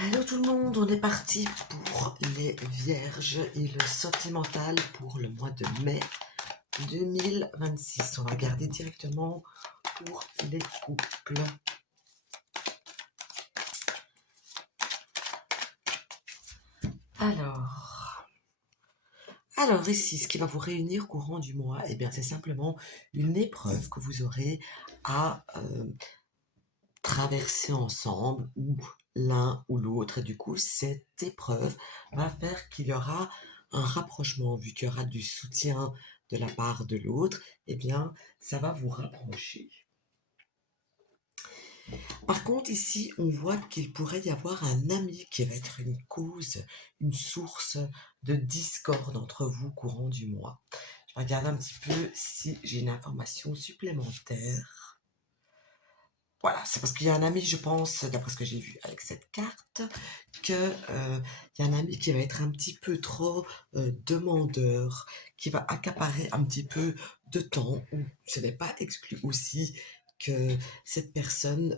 Hello tout le monde, on est parti pour les vierges et le sentimental pour le mois de mai 2026. On va regarder directement pour les couples. Alors ici, ce qui va vous réunir courant du mois, eh bien, c'est simplement une épreuve que vous aurez à traverser ensemble, ou l'un ou l'autre. Et du coup, cette épreuve va faire qu'il y aura un rapprochement, vu qu'il y aura du soutien de la part de l'autre, eh bien, ça va vous rapprocher. Par contre, ici, on voit qu'il pourrait y avoir un ami qui va être une cause, une source de discorde entre vous courant du mois. Je vais regarder un petit peu si j'ai une information supplémentaire. Voilà, c'est parce qu'il y a un ami, je pense, d'après ce que j'ai vu avec cette carte, que il y a un ami qui va être un petit peu trop demandeur, qui va accaparer un petit peu de temps, ou ce n'est pas exclu aussi que cette personne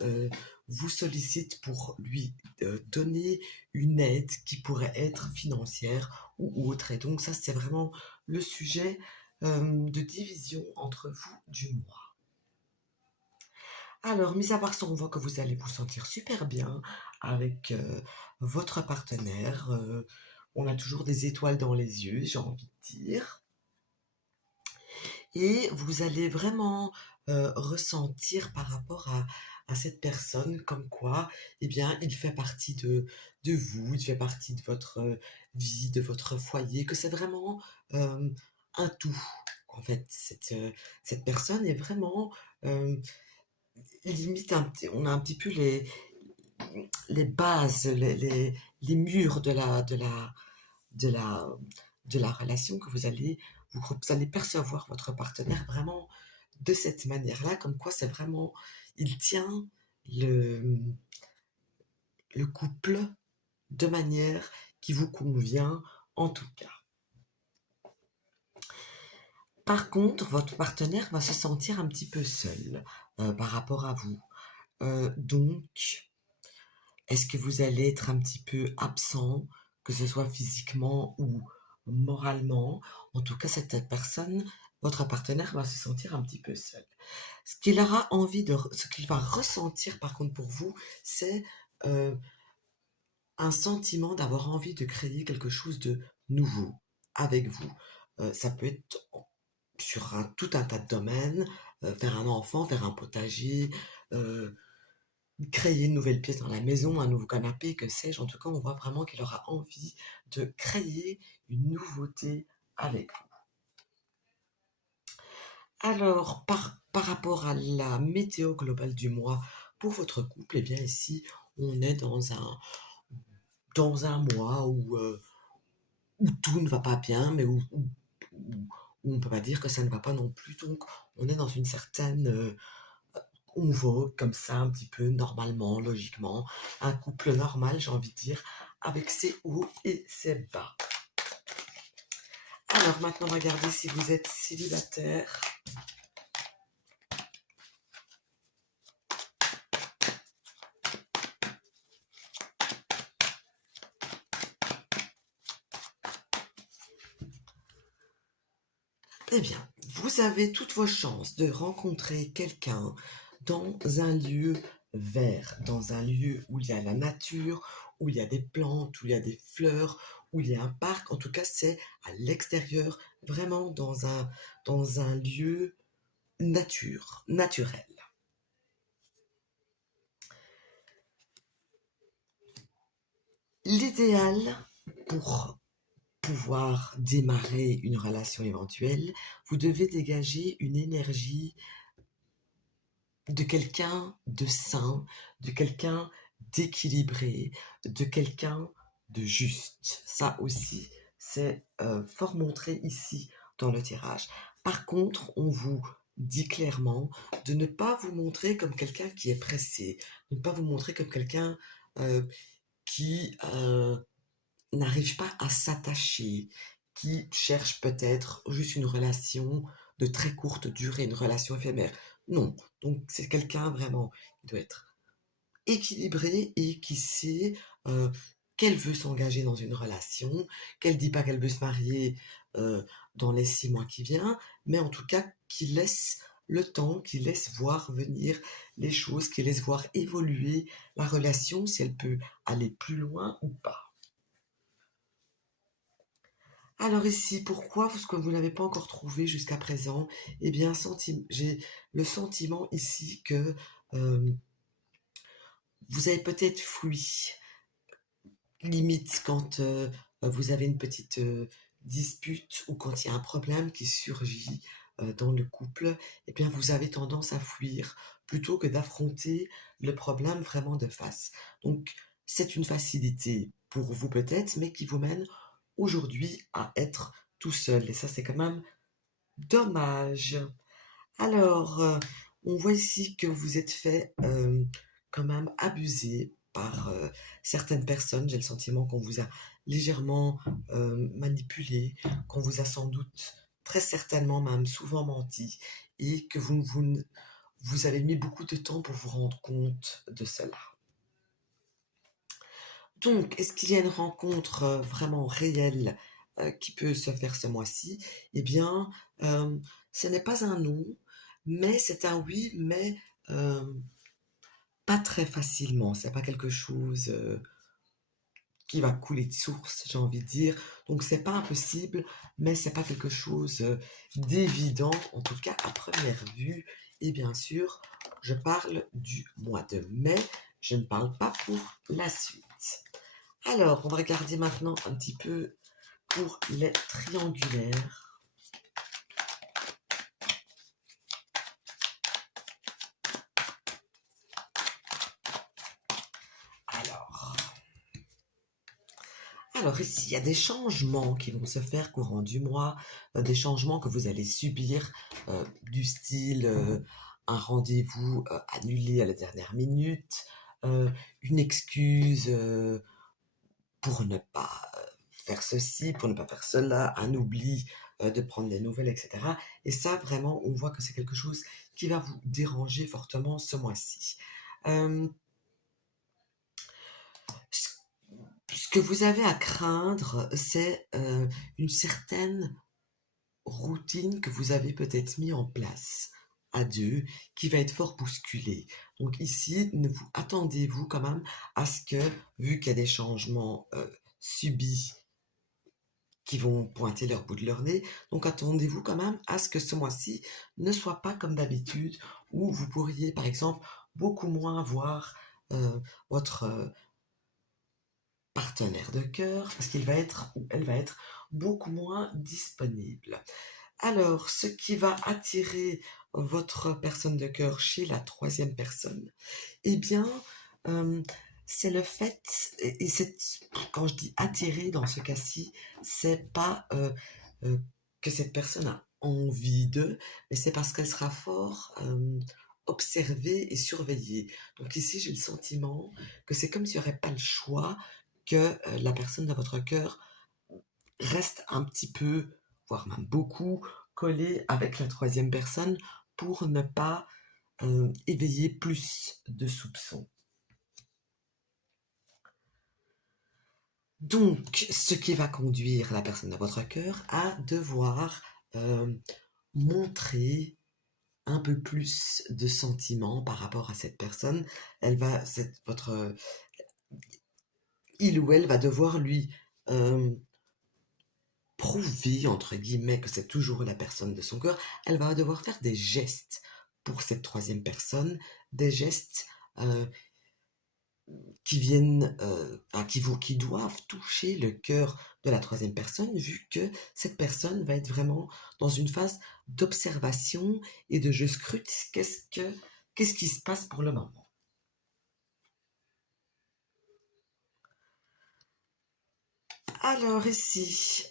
vous sollicite pour lui donner une aide qui pourrait être financière ou autre. Et donc ça, c'est vraiment le sujet de division entre vous du mois. Alors, mis à part ça, on voit que vous allez vous sentir super bien avec votre partenaire. On a toujours des étoiles dans les yeux, j'ai envie de dire. Et vous allez vraiment ressentir par rapport à cette personne comme quoi, eh bien, il fait partie de vous, il fait partie de votre vie, de votre foyer, que c'est vraiment un tout. En fait, cette personne est vraiment limite on a un petit peu les bases, les murs de la, de la relation que vous allez percevoir votre partenaire vraiment de cette manière-là, comme quoi c'est vraiment, il tient le, le couple de manière qui vous convient en tout cas. Par contre, votre partenaire va se sentir un petit peu seul par rapport à vous. Donc, est-ce que vous allez être un petit peu absent, que ce soit physiquement ou moralement? En tout cas, cette personne, votre partenaire va se sentir un petit peu seul. Ce qu'il va ressentir par contre pour vous, c'est euh, un sentiment d'avoir envie de créer quelque chose de nouveau avec vous. Ça peut être sur tout un tas de domaines, faire un enfant, faire un potager, euh, créer une nouvelle pièce dans la maison, un nouveau canapé, que sais-je. En tout cas, on voit vraiment qu'il aura envie de créer une nouveauté avec vous. Alors, par rapport à la météo globale du mois pour votre couple, eh bien ici, on est dans un mois où tout ne va pas bien, mais où on ne peut pas dire que ça ne va pas non plus. Donc, on est dans une certaine on vote comme ça un petit peu normalement, logiquement. Un couple normal, j'ai envie de dire, avec ses hauts et ses bas. Alors maintenant, regardez si vous êtes célibataire. Eh bien, vous avez toutes vos chances de rencontrer quelqu'un dans un lieu vert, dans un lieu où il y a la nature, où il y a des plantes, où il y a des fleurs, où il y a un parc. En tout cas, c'est à l'extérieur, vraiment dans un lieu naturel. L'idéal pour pouvoir démarrer une relation éventuelle, vous devez dégager une énergie de quelqu'un de sain, de quelqu'un d'équilibré, de quelqu'un de juste. Ça aussi, c'est fort montré ici dans le tirage. Par contre, on vous dit clairement de ne pas vous montrer comme quelqu'un qui est pressé, de ne pas vous montrer comme quelqu'un euh, qui n'arrive pas à s'attacher, qui cherche peut-être juste une relation de très courte durée, une relation éphémère. Non, donc c'est quelqu'un vraiment qui doit être équilibrée et qui sait qu'elle veut s'engager dans une relation, qu'elle dit pas qu'elle veut se marier dans les 6 mois qui viennent, mais en tout cas qui laisse le temps, qui laisse voir venir les choses, qui laisse voir évoluer la relation, si elle peut aller plus loin ou pas. Alors ici, pourquoi ce que vous n'avez pas encore trouvé jusqu'à présent? Eh bien, j'ai le sentiment ici que vous avez peut-être fui, limite quand vous avez une petite dispute ou quand il y a un problème qui surgit dans le couple, eh bien, vous avez tendance à fuir plutôt que d'affronter le problème vraiment de face. Donc, c'est une facilité pour vous peut-être, mais qui vous mène aujourd'hui à être tout seul. Et ça, c'est quand même dommage. Alors, on voit ici que vous êtes fait quand même abuser par certaines personnes. J'ai le sentiment qu'on vous a légèrement manipulé, qu'on vous a sans doute, très certainement même, souvent menti, et que vous avez mis beaucoup de temps pour vous rendre compte de cela. Donc, est-ce qu'il y a une rencontre vraiment réelle qui peut se faire ce mois-ci? Eh bien, euh, ce n'est pas un non, mais c'est un oui, mais euh, pas très facilement. C'est pas quelque chose qui va couler de source, j'ai envie de dire. Donc, c'est pas impossible, mais c'est pas quelque chose d'évident, en tout cas à première vue. Et bien sûr, je parle du mois de mai, je ne parle pas pour la suite. Alors, on va regarder maintenant un petit peu pour les triangulaires. Alors, alors ici, il y a des changements qui vont se faire courant du mois, des changements que vous allez subir, du style un rendez-vous annulé à la dernière minute, une excuse pour ne pas faire ceci, pour ne pas faire cela, un oubli de prendre des nouvelles, etc. Et ça, vraiment, on voit que c'est quelque chose qui va vous déranger fortement ce mois-ci. Euh, ce ce que vous avez à craindre, c'est une certaine routine que vous avez peut-être mis en place à deux, qui va être fort bousculée. Donc ici, attendez-vous quand même à ce que, vu qu'il y a des changements subis qui vont pointer leur bout de leur nez. Donc attendez-vous quand même à ce que ce mois-ci ne soit pas comme d'habitude, où vous pourriez par exemple beaucoup moins voir votre partenaire de cœur, parce qu'il va être ou elle va être beaucoup moins disponible. Alors, ce qui va attirer votre personne de cœur chez la troisième personne, eh bien, euh, c'est le fait, quand je dis attirer dans ce cas-ci, c'est pas euh, que cette personne a envie de, mais c'est parce qu'elle sera fort observée et surveillée. Donc ici, j'ai le sentiment que c'est comme s'il n'y aurait pas le choix, que la personne de votre cœur reste un petit peu, voire même beaucoup, collée avec la troisième personne pour ne pas éveiller plus de soupçons. Donc, ce qui va conduire la personne de votre cœur à devoir euh, montrer un peu plus de sentiments par rapport à cette personne. Il ou elle va devoir lui euh, prouver, entre guillemets, que c'est toujours la personne de son cœur. Elle va devoir faire des gestes pour cette troisième personne, des gestes qui viennent, enfin, qui doivent toucher le cœur de la troisième personne, vu que cette personne va être vraiment dans une phase d'observation et de je scrute qu'est-ce qui se passe pour le moment. Alors ici,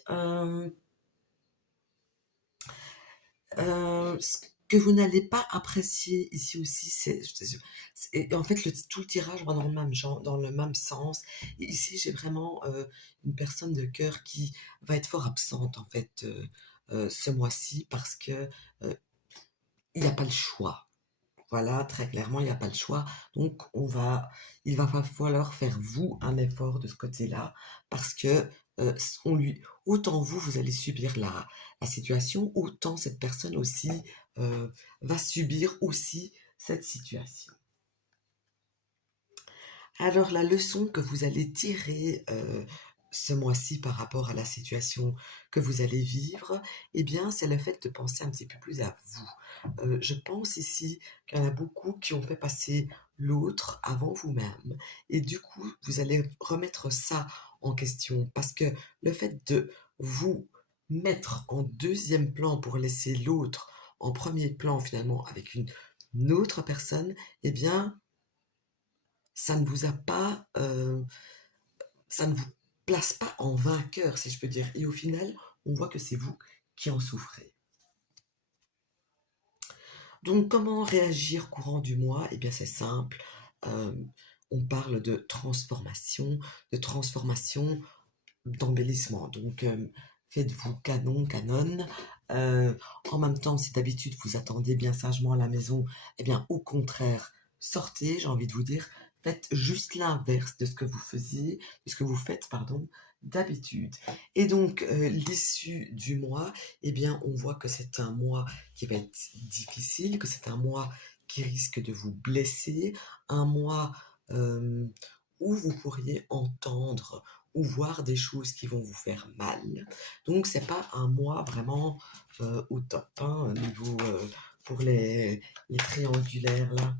ce que vous n'allez pas apprécier ici aussi, en fait tout le tirage va dans le même genre, dans le même sens. Et ici, j'ai vraiment une personne de cœur qui va être fort absente en fait ce mois-ci parce que il n'y a pas le choix. Voilà, très clairement, il y a pas le choix. Donc il va falloir faire vous un effort de ce côté-là parce que, on lui autant vous, vous allez subir la situation, autant cette personne aussi, va subir aussi cette situation. Alors la leçon que vous allez tirer, ce mois-ci par rapport à la situation que vous allez vivre, eh bien, c'est le fait de penser un petit peu plus à vous. Je pense ici qu'il y en a beaucoup qui ont fait passer l'autre avant vous-même et du coup, vous allez remettre ça en question parce que le fait de vous mettre en deuxième plan pour laisser l'autre en premier plan finalement avec une autre personne, eh bien, ça ne vous a pas, ça ne vous place pas en vainqueur, si je peux dire. Et au final, on voit que c'est vous qui en souffrez. Donc, comment réagir courant du mois? Eh bien, c'est simple. Euh, on parle de transformation, d'embellissement. Donc, faites-vous canon, canon. Euh, En même temps, si d'habitude vous attendez bien sagement à la maison, eh bien, au contraire, sortez, j'ai envie de vous dire, faites juste l'inverse de ce que vous faisiez, de ce que vous faites, pardon, d'habitude. Et donc, l'issue du mois, eh bien, on voit que c'est un mois qui va être difficile, que c'est un mois qui risque de vous blesser, un mois euh, où vous pourriez entendre ou voir des choses qui vont vous faire mal. Donc c'est pas un mois vraiment au top, hein, niveau pour les triangulaires là.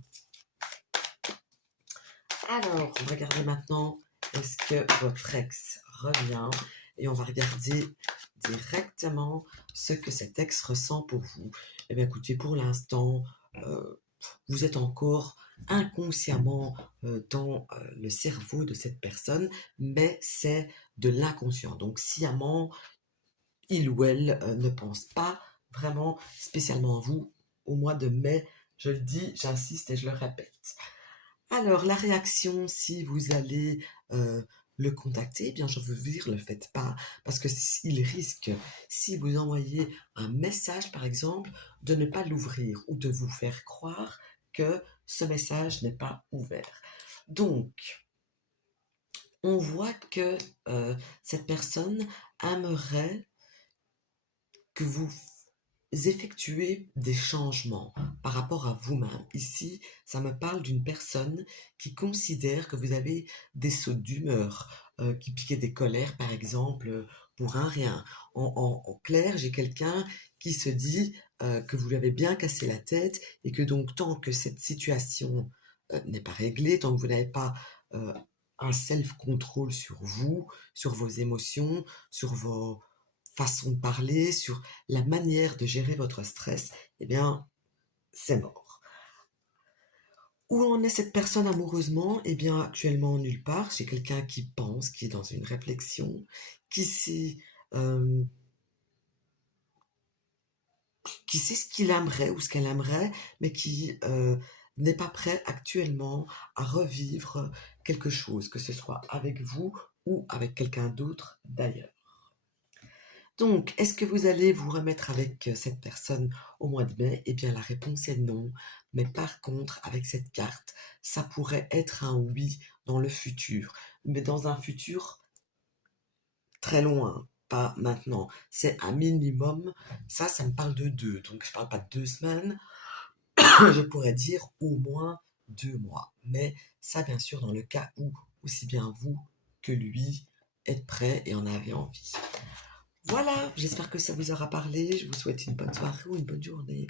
Alors, on va regarder maintenant, est-ce que votre ex revient? Et on va regarder directement ce que cet ex ressent pour vous. Eh bien écoutez, pour l'instant, euh, vous êtes encore inconsciemment dans le cerveau de cette personne, mais c'est de l'inconscient. Donc sciemment, il ou elle ne pense pas vraiment spécialement à vous au mois de mai. Je le dis, j'insiste et je le répète. Alors, la réaction, si vous allez le contacter, eh bien, je veux vous dire, ne le faites pas, parce que il risque, si vous envoyez un message, par exemple, de ne pas l'ouvrir ou de vous faire croire que ce message n'est pas ouvert. Donc, on voit que cette personne aimerait que vous effectuez des changements par rapport à vous-même. Ici, ça me parle d'une personne qui considère que vous avez des sautes d'humeur, qui piquent des colères, par exemple, pour un rien. En clair, j'ai quelqu'un qui se dit que vous lui avez bien cassé la tête et que donc tant que cette situation n'est pas réglée, tant que vous n'avez pas euh, un self-control sur vous, sur vos émotions, sur vos façon de parler, sur la manière de gérer votre stress, eh bien, c'est mort. Où en est cette personne amoureusement? Eh bien, actuellement, nulle part. C'est quelqu'un qui pense, qui est dans une réflexion, qui sait, euh, qui sait ce qu'il aimerait ou ce qu'elle aimerait, mais qui n'est pas prêt actuellement à revivre quelque chose, que ce soit avec vous ou avec quelqu'un d'autre d'ailleurs. Donc, est-ce que vous allez vous remettre avec cette personne au mois de mai? Eh bien, la réponse est non. Mais par contre, avec cette carte, ça pourrait être un oui dans le futur. Mais dans un futur très loin, pas maintenant. C'est un minimum. Ça me parle de deux. Donc, je ne parle pas de 2 semaines. Je pourrais dire au moins 2 mois. Mais ça, bien sûr, dans le cas où aussi bien vous que lui êtes prêts et en avez envie. Voilà, j'espère que ça vous aura parlé. Je vous souhaite une bonne soirée ou une bonne journée.